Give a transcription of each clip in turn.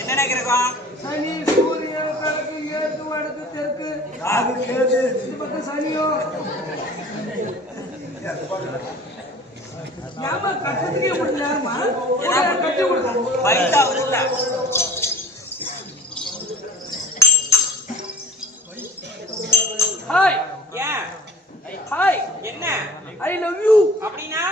என்ன கிரகம்? சனி, சூரியன், கிழக்கு, மேற்கு, வடக்கு, தெற்கு. சனியோ ஏமா கட்டத்துக்கே முடியலமா கட்டி கொடுக்க பைசா வருதா? ஹாய் ஏன் ஹாய் என்ன ஐ லவ் யூ அப்படினா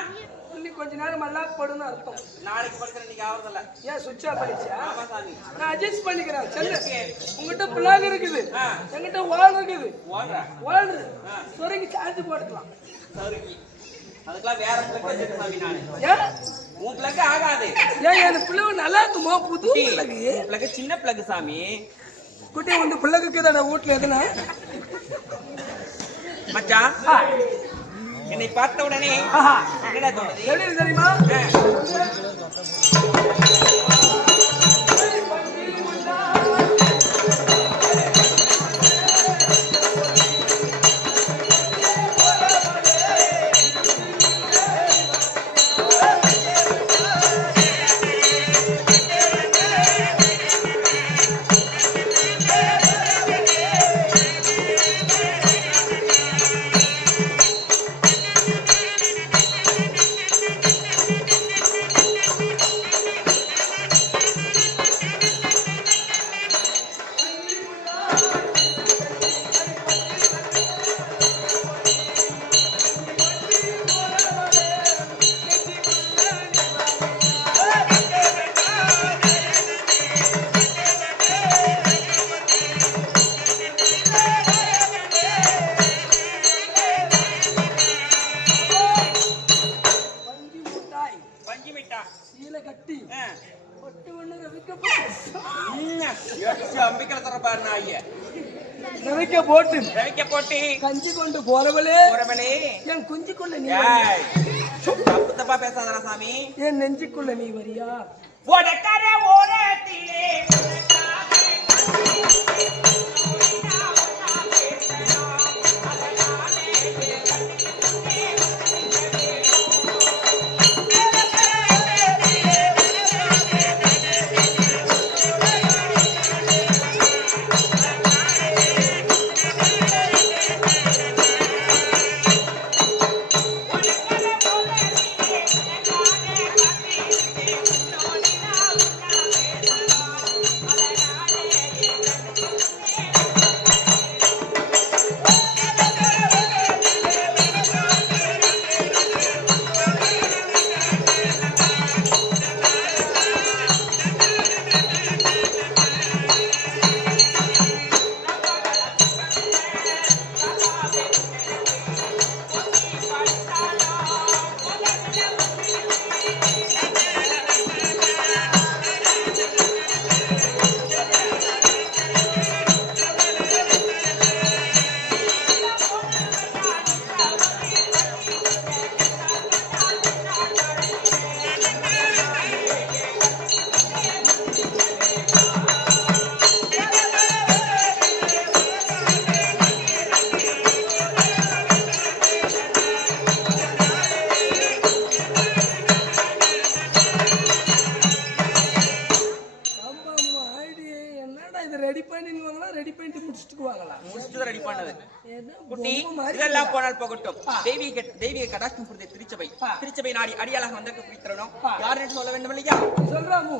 இன்னும் கொஞ்ச நேரம் மல்லாக் படுன்னு அர்த்தம். நாளைக்கு படுக்கிற நீங்க ஆவறதில்ல. ஏன் சுவிட்ச் ஆஃப் பண்ணிச்சா? ஆமா சாமி. நான் அட்ஜஸ்ட் பண்ணிக்கிறேன். செல்ல உங்ககிட்ட பிளாக் இருக்குது, என்கிட்ட வால் இருக்குது. வால் சொருகி சார்ஜ் போட்டுக்கலாம். சொருகி அதுக்கெல்லாம் வேற பிளக் வச்சிருக்கேன் சாமி நானு. ஏன் உன் பிளக் ஆகாது? ஏன் என் பிளக் நல்லா இருக்குமா? புது பிளக். பிளக் சின்ன பிளக் சாமி. குட்டி வந்து பிளக்குக்கு தான் வீட்ல எதுனா மச்சான் என்னை பார்த்த உடனே என்ன தோணுது? எப்படி தெரியுமா? போட்டு கஞ்சி கொண்டு போறவளே என் குஞ்சுக்குள்ள நீ தப்பு தப்பா பேசாதடா சாமி. என் நெஞ்சுக்குள்ள நீ வரியா? இது ரெடி பண்ணிடுவாங்களா ரெடி பண்ணிட்டு முடிச்சுட்டுக்குவாங்களா முடிச்சுட்டு ரெடி பண்ணது குட்டி இதெல்லாம் போனால் போகட்டும் தெய்வீக கடாட்சம் புரிந்த திருச்சபை நாடி அடியாளாக வந்த குறித்தரணும் யாருன்னு சொல்ல வேண்டும் இல்லையா சொல்றாமோ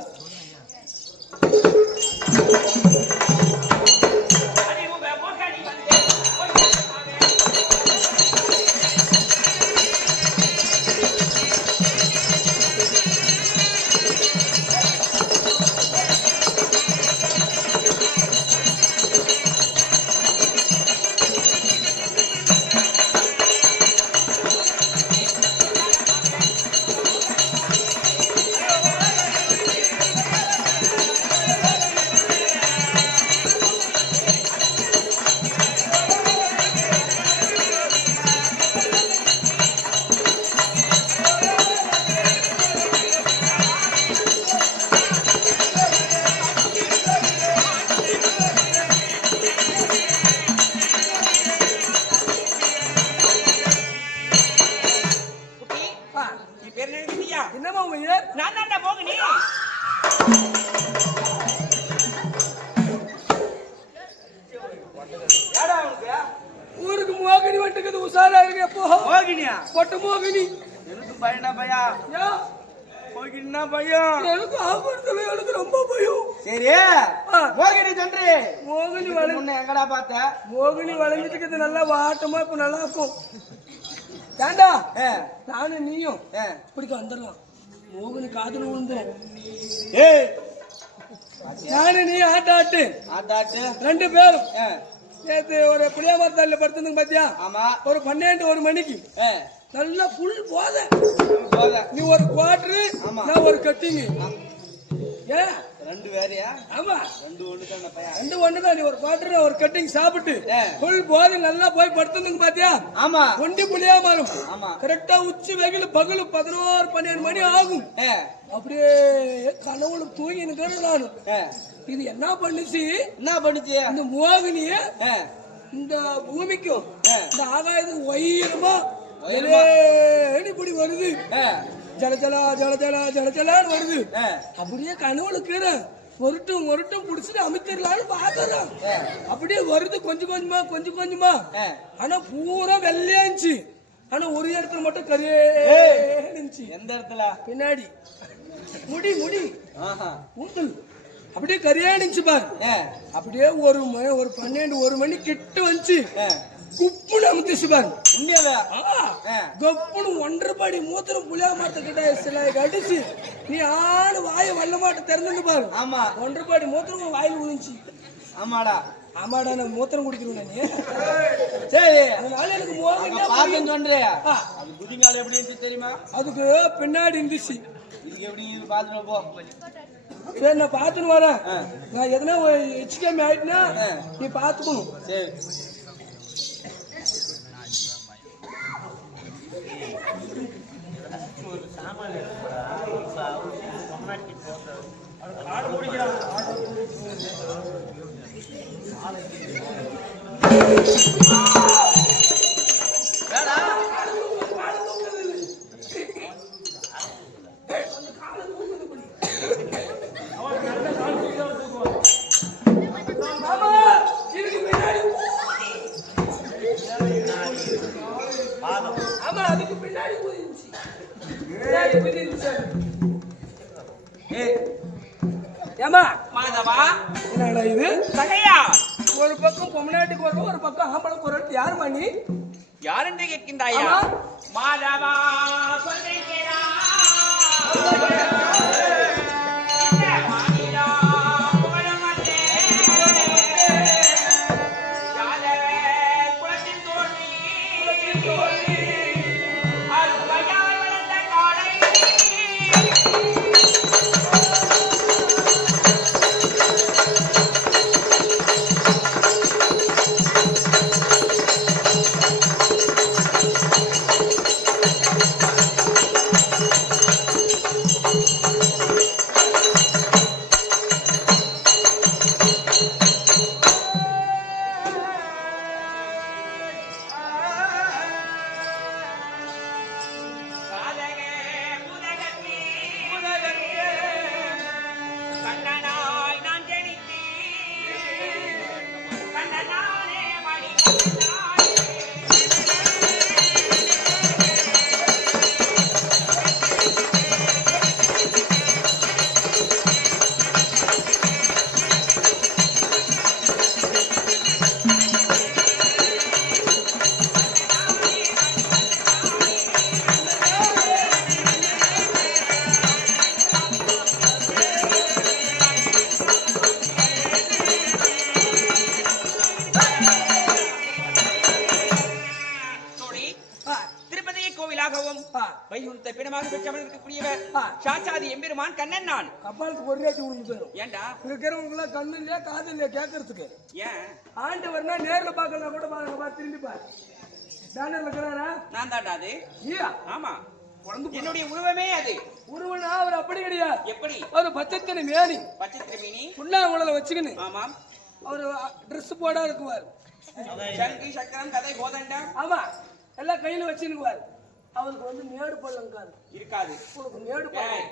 என்னமா உயிர் நான் தான்டா மோகினி ஊருக்கு மோகினி வந்துக்குது உசாரா இருக்கு எப்போ மோகினியா பொட்டு மோகினி எனக்கு பயனா பையா மோகினா பையன் எனக்கு ஆபத்துல எனக்கு ரொம்ப பயம் சரி மோகினி தன்றி மோகினி முன்ன எங்கடா பார்த்த மோகினி வளைஞ்சிட்டு நல்லா வாட்டமா இப்ப நல்லா இருக்கும் ஏண்டா நானும் நீயும் இப்படிக்கு வந்துடலாம் மோகினி காதுல விழுந்துரும் நானும் நீ ஆட்டாட்டு ரெண்டு பேரும் நேற்று ஒரு புளியாமரத்தால படுத்துங்க பாத்தியா ஒரு 12 மணிக்கு நல்லா புல் போத நீ ஒரு குவார்டரு நான் ஒரு கட்டிங்கு ஏன் ரெண்டு வேறையா ஆமா ரெண்டு ஒண்ணுதான் நீ ஒரு குவார்டர் ஒரு கட்டிங் சாப்பிட்டு புல் போது நல்லா போய் படுத்துங்க பாத்தியா ஆமா ஒண்டி புளியாமரம் கரெக்டா உச்சி வெயில் பகல் 11-12 மணி ஆகும் அப்படியே கனவுல தூங்கி நிக்கிறேன் நானு இது என்ன பண்ணுச்சு இந்த மோகினிய இந்த பூமிக்கும் இந்த ஆகாயத்துக்கு உயரமா இப்படி வருது ஜலஜலா ஜலஜலா ஜலஜலான்னு வருது அப்படியே கனவுல கீரை ஒருட்டும் புடிச்சுட்டு அமைத்திடலான்னு பாக்குறோம் அப்படியே வருது கொஞ்சம் கொஞ்சமா ஆனா பூரா வெள்ளையாச்சு ஆனா ஒரு இடத்துல மட்டும் கரியே இருந்துச்சு எந்த இடத்துல பின்னாடி முடி ஊந்தல் அப்படியே கரியாடிச்சு பாரு அப்படியே ஒரு 12-1 மணி கிட்ட வந்துச்சு குப்புன்னு அமுத்திச்சு பாரு கப்புன்னு 1.5 படி மூத்திரம் புளியா மாட்டக்கிட்ட சில அடிச்சு நீ ஆளு வாய வல்ல மாட்ட திறந்து பாரு 1.5 படி மூத்திரம் வாயில் விழுந்துச்சு ஆமாடா நான் மூத்திரம் குடிக்கிறேன் நீ சரி அதனால எனக்கு மோகம் சொல்றியா அது குதிங்கால எப்படி இருந்துச்சு தெரியுமா அதுக்கு பின்னாடி இருந்துச்சு இதுக்கு எப்படி பாத்துட்டு போ சரி நான் பாத்துன்னு வரேன் நான் எதனா எச்சுக்காம ஆயிட்டுனா நீ பாத்துக்கணும் சரி இது ஒரு பக்கம் பொம்மநாட்டி குரல் ஒரு பக்கம் ஆம்பளை குரல் யார் மணி யார் என்று கேட்கின்றாயா மாதவா சொல்றீங்களா தோழி, திருப்பதியை கோவிலாகவும் வைகுந்த பிணமாக பெற்றவன் இருக்கக்கூடியவர் சாட்சாதி எம்பெருமான் கண்ணன் நான். கப்பாலத்துக்கு ஒரு ரேட்டு உனக்கு தரும். ஏண்டா இங்க இருக்கிறவங்க கண்ணு இல்லையா காது இல்லையா கேட்கறதுக்கு? ஏன் ஆண்டவர்னா நேர்ல பார்க்கலாம் கூட பாருங்க, திரும்பி பாரு. பேனர்ல இருக்கிறாரா? நான் தாண்டா அது. ஐயா, ஆமா, என்னுடைய உருவமே அது. உருவனா அவர் அப்படி கிடையாது. எப்படி? அவர் பச்சைத்தனி மேனி, பச்சை மீனி புண்ணாங்குழல வச்சுக்கின்னு ஆமாம், அவரு ட்ரெஸ் போடா இருக்குவார். சங்கி சக்கரம் கதை கோதண்டம் ஆமா, எல்லாம் கையில வச்சுக்குவார். அவருக்கு வந்து மேடு பள்ளம் இருக்காது. உனக்கு மேடு பள்ளம்.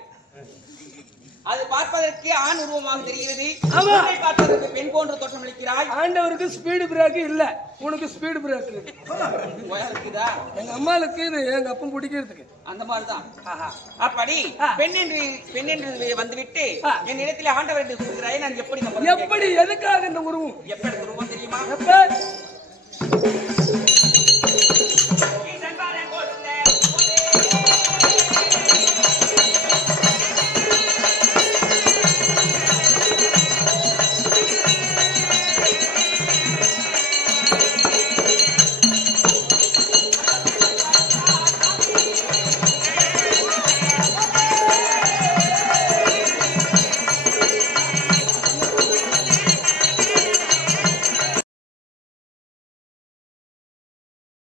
அது பார்ப்பதற்கு ஆண் உருவமாக தெரிகிறது. ஆமா, உன்னை பார்ப்பதற்கு பெண் போன்ற தோற்றம் அளிக்கிறாய். ஆண்டவருக்கு ஸ்பீடு பிரேக் இல்ல, உனக்கு ஸ்பீடு பிரேக் இருக்குதா? எங்க அம்மாளுக்கு இது எங்க அப்பம் பிடிக்கிறதுக்கு அந்த மாதிரிதான். அப்படி பெண் என்று வந்துவிட்டு என் இடத்துல ஆண்டவர் என்று சொல்கிறாய். நான் எப்படி எப்படி எதுக்காக இந்த உருவம்? எப்படி உருவம் தெரியுமா? எப்ப